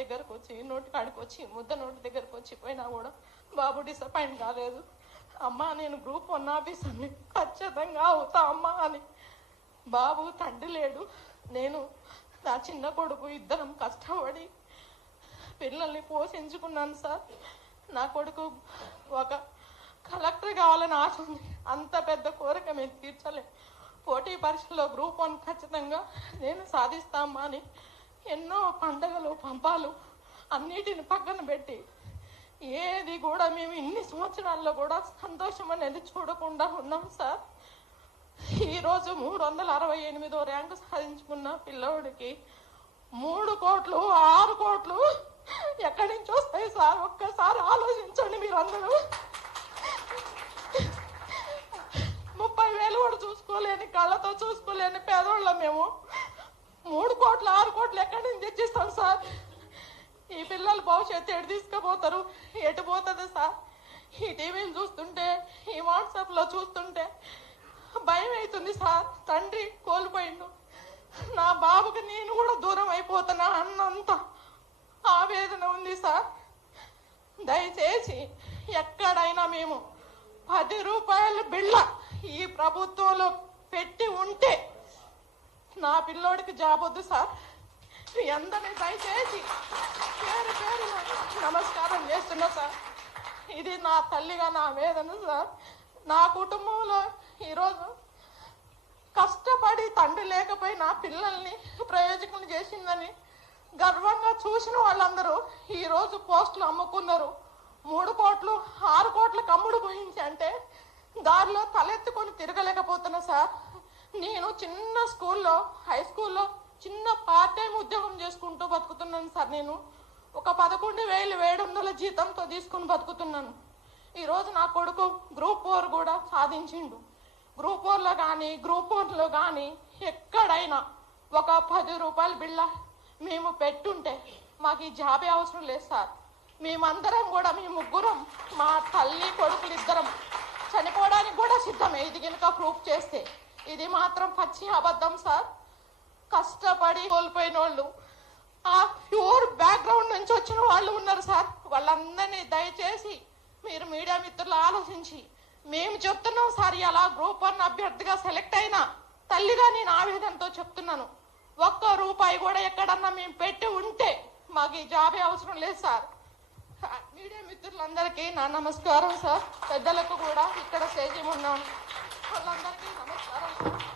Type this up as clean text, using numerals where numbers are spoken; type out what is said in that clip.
దగ్గరకు వచ్చి నోటి కాడికి వచ్చి ముద్ద నోటి దగ్గరకు వచ్చి పోయినా కూడా బాబు డిసప్పాయింట్ కాలేదు. అమ్మ నేను గ్రూప్ 1 ఆఫీసర్ని ఖచ్చితంగా అవుతా అమ్మా అని. బాబు తండ్రి లేడు, నేను నా చిన్న కొడుకు ఇద్దరం కష్టపడి పిల్లల్ని పోషించుకున్నాను సార్. నా కొడుకు ఒక కలెక్టర్ కావాలని ఆశ ఉంది, అంత పెద్ద కోరిక మేము తీర్చలేం. పోటీ పరీక్షలో గ్రూప్ 1 ఖచ్చితంగా నేను సాధిస్తామా అని ఎన్నో పండగలు పంపాలు అన్నిటిని పక్కన పెట్టి ఏది కూడా మేము ఇన్ని సంవత్సరాల్లో కూడా సంతోషం అనేది చూడకుండా ఉన్నాం సార్. ఈరోజు 368వ ర్యాంకు సాధించుకున్న పిల్లవాడికి 3 కోట్లు 6 కోట్లు ఎక్కడి నుంచి వస్తాయి సార్? ఒక్కసారి ఆలోచించండి మీరందరూ. 30,000 కూడా చూసుకోలేని, కళ్ళతో చూసుకోలేని పేదోళ్ళం మేము. 3 కోట్లు 6 కోట్లు ఎక్కడి నుంచి తెచ్చిస్తాం సార్? ఈ పిల్లలు భవిష్యత్తు ఎటు తీసుకుపోతారు? ఎటు పోతుంది సార్? ఈ టీవీలు చూస్తుంటే, ఈ వాట్సాప్లో చూస్తుంటే భయం అవుతుంది సార్. తండ్రి కోల్పోయిండు, నా బాబుకి నేను కూడా దూరం అయిపోతున్నా అన్నంత ఆవేదన ఉంది సార్. దయచేసి ఎక్కడైనా మేము 10 రూపాయల బిళ్ళ ఈ ప్రభుత్వంలో పెట్టి ఉంటే నా పిల్లోడికి జాబ్ వద్దు సార్. మీ అందరినీ దయచేసి పేరు పేరు నమస్కారం చేస్తున్నా సార్. ఇది నా తల్లిగా నా వేదన సార్. నా కుటుంబంలో ఈరోజు కష్టపడి తండ్రి లేకపోయినా పిల్లల్ని ప్రయోజకులు చేసిందని గర్వంగా చూసిన వాళ్ళందరూ ఈరోజు పోస్టులు అమ్ముకున్నారు. 3 కోట్లు 6 కోట్లకు అమ్ముడు పోయించి అంటే దారిలో తలెత్తుకొని తిరగలేకపోతున్నా సార్. నేను చిన్న స్కూల్లో, హై స్కూల్లో చిన్న పార్ట్ టైం ఉద్యోగం చేసుకుంటూ బతుకుతున్నాను సార్. నేను ఒక 11,700 జీతంతో తీసుకుని బతుకుతున్నాను. ఈరోజు నా కొడుకు గ్రూప్ 4 కూడా సాధించిండు. గ్రూప్ 4లో కానీ గ్రూప్ 1లో కానీ ఎక్కడైనా ఒక 10 రూపాయల బిళ్ళ మేము పెట్టుంటే మాకు ఈ జాబే అవసరం లేదు సార్. మేమందరం కూడా, మీ ముగ్గురం, మా తల్లి కొడుకులు ఇద్దరం చనిపోవడానికి కూడా సిద్ధమే ఇది కనుక ప్రూఫ్ చేస్తే. ఇది మాత్రం పచ్చి అబద్ధం సార్. కష్టపడి కోల్పోయిన వాళ్ళు, ఆ ప్యూర్ బ్యాక్గ్రౌండ్ నుంచి వచ్చిన వాళ్ళు ఉన్నారు సార్. వాళ్ళందరినీ దయచేసి మీరు మీడియా మిత్రులు ఆలోచించి, మేము చెప్తున్నాం సార్, ఇలా గ్రూప్ 1 అభ్యర్థిగా సెలెక్ట్ అయిన తల్లిగా నేను ఆవేదనతో చెప్తున్నాను. 1 రూపాయి కూడా ఎక్కడన్నా మేము పెట్టి ఉంటే మాకు ఈ జాబే అవసరం లేదు సార్. మీడియా మిత్రులందరికీ నా నమస్కారం సార్. పెద్దలకు కూడా ఇక్కడ స్టేజ్ ఉన్నాను, వాళ్ళందరికీ నమస్కారం సార్.